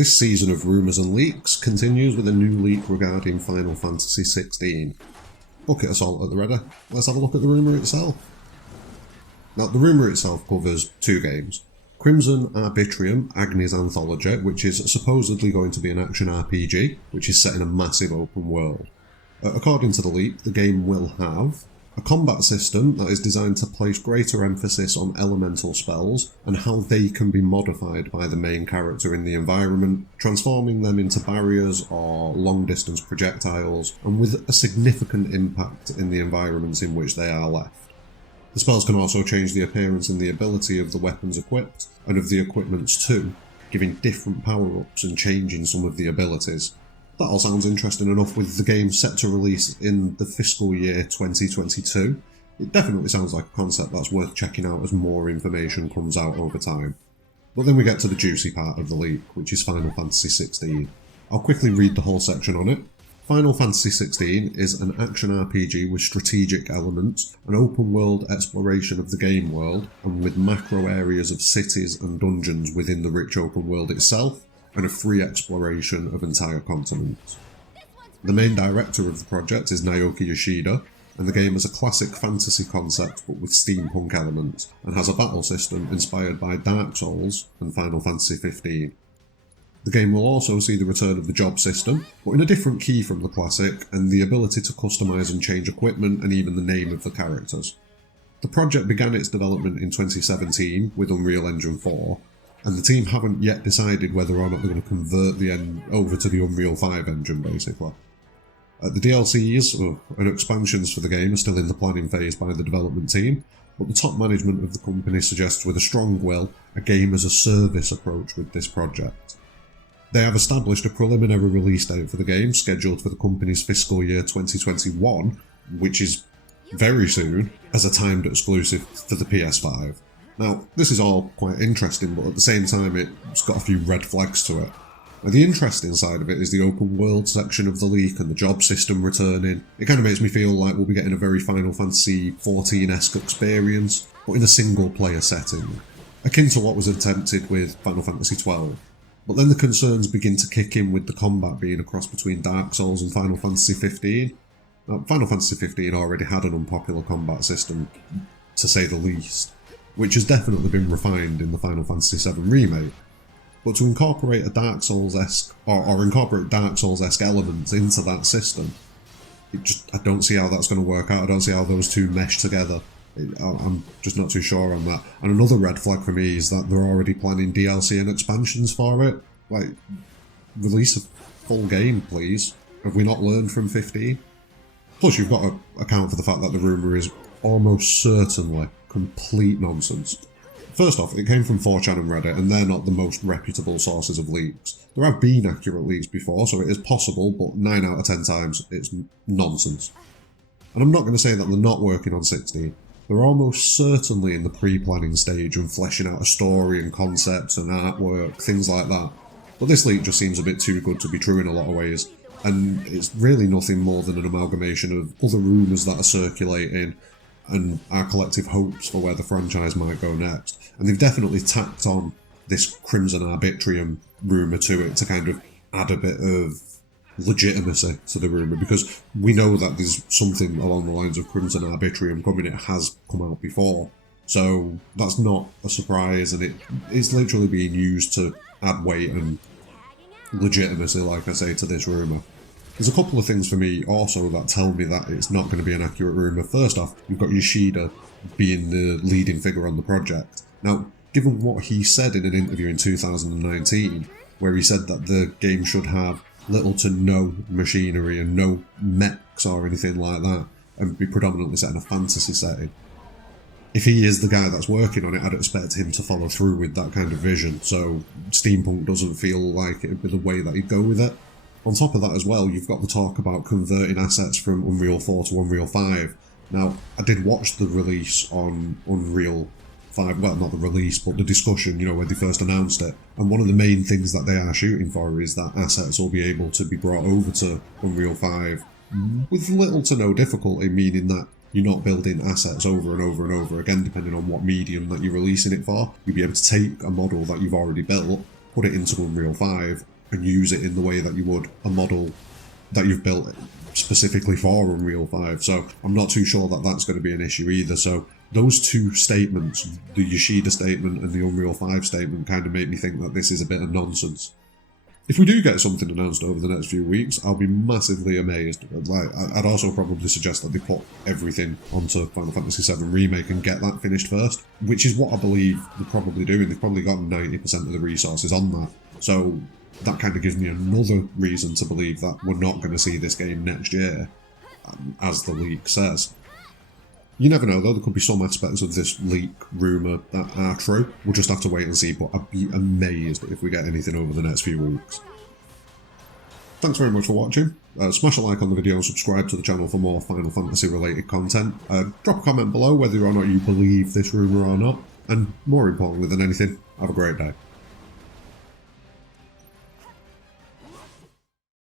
This season of rumours and leaks continues with a new leak regarding Final Fantasy XVI. Bucket of salt at the ready, let's have a look at the rumour itself. Now, the rumour itself covers two games. Crimson Arbitrium Agnes Anthology, which is supposedly going to be an action RPG, which is set in a massive open world. According to the leak, the game will have a combat system that is designed to place greater emphasis on elemental spells and how they can be modified by the main character in the environment, transforming them into barriers or long-distance projectiles, and with a significant impact in the environments in which they are left. The spells can also change the appearance and the ability of the weapons equipped, and of the equipments too, giving different power-ups and changing some of the abilities. That all sounds interesting enough with the game set to release in the fiscal year 2022. It definitely sounds like a concept that's worth checking out as more information comes out over time. But then we get to the juicy part of the leak, which is Final Fantasy XVI. I'll quickly read the whole section on it. Final Fantasy XVI is an action RPG with strategic elements, an open-world exploration of the game world, and with macro areas of cities and dungeons within the rich open world itself, and a free exploration of entire continents. The main director of the project is Naoki Yoshida, and the game is a classic fantasy concept but with steampunk elements, and has a battle system inspired by Dark Souls and Final Fantasy XV. The game will also see the return of the job system, but in a different key from the classic, and the ability to customise and change equipment and even the name of the characters. The project began its development in 2017 with Unreal Engine 4, and the team haven't yet decided whether or not they're going to convert the over to the Unreal 5 engine, basically. The DLCs and expansions for the game are still in the planning phase by the development team, but the top management of the company suggests with a strong will a game-as-a-service approach with this project. They have established a preliminary release date for the game, scheduled for the company's fiscal year 2021, which is very soon, as a timed exclusive for the PS5. Now, this is all quite interesting, but at the same time it's got a few red flags to it. Now, the interesting side of it is the open world section of the leak and the job system returning. It kind of makes me feel like we'll be getting a very Final Fantasy XIV-esque experience, but in a single player setting, akin to what was attempted with Final Fantasy XII. But then the concerns begin to kick in with the combat being a cross between Dark Souls and Final Fantasy XV. Now, Final Fantasy XV already had an unpopular combat system, to say the least, which has definitely been refined in the Final Fantasy VII Remake. But to incorporate a Dark Souls-esque, or incorporate Dark Souls-esque elements into that system, I don't see how that's going to work out. I don't see how those two mesh together. I'm just not too sure on that. And another red flag for me is that they're already planning DLC and expansions for it. Like, release a full game, please. Have we not learned from 15? Plus, you've got to account for the fact that the rumour is almost certainly complete nonsense. First off, it came from 4chan and Reddit, and they're not the most reputable sources of leaks. There have been accurate leaks before, so it is possible, but 9 out of 10 times it's nonsense. And I'm not going to say that they're not working on 16. They're almost certainly in the pre-planning stage and fleshing out a story and concepts and artwork, things like that. But this leak just seems a bit too good to be true in a lot of ways, and it's really nothing more than an amalgamation of other rumours that are circulating and our collective hopes for where the franchise might go next. And they've definitely tacked on this Crimson Arbitrium rumour to it to kind of add a bit of legitimacy to the rumour, because we know that there's something along the lines of Crimson Arbitrium coming. It has come out before, so that's not a surprise, and it's literally being used to add weight and legitimacy, like I say, to this rumour. There's a couple of things for me also that tell me that it's not going to be an accurate rumour. First off, you've got Yoshida being the leading figure on the project. Now, given what he said in an interview in 2019, where he said that the game should have little to no machinery and no mechs or anything like that, and be predominantly set in a fantasy setting, if he is the guy that's working on it, I'd expect him to follow through with that kind of vision, so steampunk doesn't feel like it would be the way that he'd go with it. On top of that as well, you've got the talk about converting assets from Unreal 4 to Unreal 5. Now, I did watch the release on Unreal 5, well, not the release, but the discussion, when they first announced it. And one of the main things that they are shooting for is that assets will be able to be brought over to Unreal 5 with little to no difficulty, meaning that you're not building assets over and over and over again, depending on what medium that you're releasing it for. You'll be able to take a model that you've already built put it into Unreal 5 and use it in the way that you would a model that you've built specifically for Unreal 5. So I'm not too sure that that's going to be an issue either. So those two statements, the Yoshida statement and the Unreal 5 statement, kind of make me think that this is a bit of nonsense. If we do get something announced over the next few weeks, I'll be massively amazed. I'd also probably suggest that they put everything onto Final Fantasy VII Remake and get that finished first, which is what I believe they're probably doing. They've probably got 90% of the resources on that. So that kind of gives me another reason to believe that we're not going to see this game next year, as the leak says. You never know though, there could be some aspects of this leak rumour that are true. We'll just have to wait and see, but I'd be amazed if we get anything over the next few weeks. Thanks very much for watching. Smash a like on the video and subscribe to the channel for more Final Fantasy related content. Drop a comment below whether or not you believe this rumour or not, and more importantly than anything, have a great day.